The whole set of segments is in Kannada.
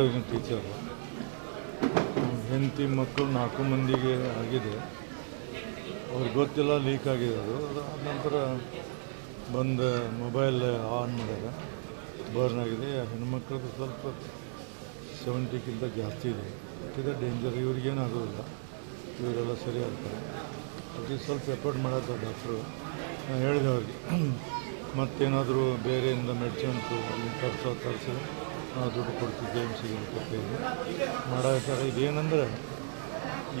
ಅಂತ ಟೀಚರ್ ಹೆಂಡತಿ ಮಕ್ಕಳು ನಾಲ್ಕು ಮಂದಿಗೆ ಆಗಿದೆ. ಅವ್ರಿಗೆ ಗೊತ್ತಿಲ್ಲ ಲೀಕ್ ಆಗಿದೆ ಅದು ಅದಾದ ನಂತರ ಬಂದು ಮೊಬೈಲ್ ಆನ್ ಮಾಡಿದಾಗ ಬರ್ನ್ ಆಗಿದೆ. ಹೆಣ್ಮಕ್ಳದ್ದು ಸ್ವಲ್ಪ ಸೆವೆಂಟಿಗಿಂತ ಜಾಸ್ತಿ ಇದೆ. ಯಾಕಿದ್ರೆ ಡೇಂಜರ್ ಇವ್ರಿಗೇನು ಆಗೋದಿಲ್ಲ ಇವರೆಲ್ಲ ಸರಿ ಆಗ್ತಾರೆ. ಅದಕ್ಕೆ ಸ್ವಲ್ಪ ಎಫರ್ಟ್ ಮಾಡತ್ತೆ ಡಾಕ್ಟ್ರು ನಾನು ಹೇಳಿದೆ ಅವ್ರಿಗೆ. ಮತ್ತೇನಾದರೂ ಬೇರೆಯಿಂದ ಮೆಡಿಸಿನ್ಸು ಅಲ್ಲಿ ತರಿಸೋ, ತರಿಸಿದ್ರೆ ನಾವು ದುಡ್ಡು ಕೊಡ್ತೀವಿ ಕೆ ಎಂ ಸಿಗೆ ಕೊಡ್ತೀವಿ ಮಾಡಾಕ್ತಾರೆ ಇದೇನೆಂದರೆ,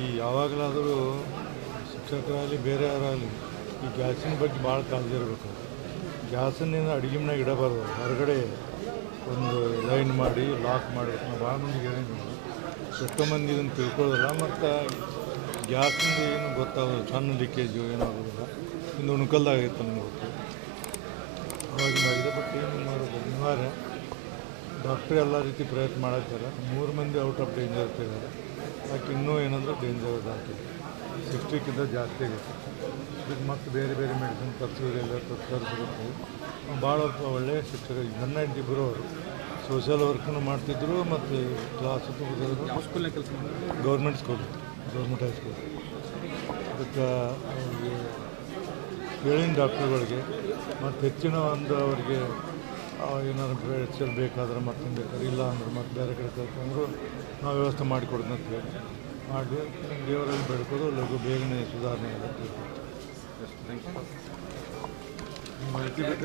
ಈ ಯಾವಾಗಲಾದರೂ ಶಿಕ್ಷಕರಾಗಲಿ, ಬೇರೆ ಯಾರಾಗಲಿ ಈ ಗ್ಯಾಸಿನ ಬಗ್ಗೆ ಭಾಳ ಕಾಳಜಿ ಇರಬೇಕು. ಗ್ಯಾಸನ್ನೇನು ಅಡುಗೆ ಮನೆಗೆ ಇಡಬಾರ್ದು ಹೊರಗಡೆ ಒಂದು ಲೈನ್ ಮಾಡಿ, ಲಾಕ್ ಮಾಡಬೇಕು ನಾವು ಭಾಳ ಮಂದಿಗೆ ಹೇಳಿದ್ವಿ. ಎಷ್ಟೋ ಮಂದಿ ಇದನ್ನು ತಿಳ್ಕೊಳ್ಳೋದಿಲ್ಲ, ಮತ್ತು ಗ್ಯಾಸಿಂದ ಏನು ಗೊತ್ತಾಗೋದು ಸಣ್ಣ ಲೀಕೇಜು ಏನಾಗೋದಿಲ್ಲ ಇಂದು ಉಣ್ಕಲ್ದಾಗಿತ್ತು ನಮ್ಗೆ ಗೊತ್ತು. ಅವಾಗ ನಾವು ಇದ್ರ ಬಗ್ಗೆ ಏನು ಮಾಡೋದು ಅನಿವಾರ್ಯ ಡಾಕ್ಟ್ರ್ ಎಲ್ಲ ರೀತಿ ಪ್ರಯತ್ನ ಮಾಡತ್ತಾರೆ ಮೂರು ಮಂದಿ ಔಟ್ ಆಫ್ ಡೇಂಜರ್ ಇದ್ದಾರೆ. ಯಾಕೆ ಇನ್ನೂ ಏನಂದ್ರೆ ಡೇಂಜರ್ ಆಗ್ತದೆ ಸಿಕ್ಸ್ಟಿಕ್ಕಿಂತ ಜಾಸ್ತಿ ಆಗಿತ್ತು ಇದಕ್ಕೆ ಮತ್ತೆ ಬೇರೆ ಬೇರೆ ಮೆಡಿಸಿನ್ ತರಿಸೋದೆಲ್ಲ ತರಿಸ್ಬೇಕು ಭಾಳ ಒಳ್ಳೆಯ ಶಿಕ್ಷಕ ನನ್ನ ಇಬ್ಬರು ಅವರು ಸೋಷಿಯಲ್ ವರ್ಕನ್ನು ಮಾಡ್ತಿದ್ರು ಮತ್ತು ಕ್ಲಾಸ್ ಕೆಲಸ ಗೌರ್ಮೆಂಟ್ ಸ್ಕೂಲ್ ಗೌರ್ಮೆಂಟ್ ಹೈಸ್ಕೂಲ್ ಅದಕ್ಕೆ ಅವ್ರಿಗೆ ಹೇಳಿನ ಡಾಕ್ಟ್ರುಗಳಿಗೆ ಮತ್ತು ಹೆಚ್ಚಿನ ಒಂದು ಅವರಿಗೆ ಏನಾದ್ರು ಹೆಚ್ಚಲ್ಲಿ ಬೇಕಾದ್ರೆ ಮತ್ತೊಂದು ಬೇಕಾದ್ರೆ ಇಲ್ಲ ಅಂದ್ರೆ ಮತ್ತೆ ಬೇರೆ ಕಡೆ ಕರ್ಕೊಂಡ್ರು ನಾವು ವ್ಯವಸ್ಥೆ ಹೇಳಿ. ಮಾಡಿ ದೇವರಲ್ಲಿ ಬೆಳ್ಕೋದು ಲಘು ಬೇಗನೆ ಸುಧಾರಣೆ ಆಗುತ್ತೆ ಮಾಹಿತಿ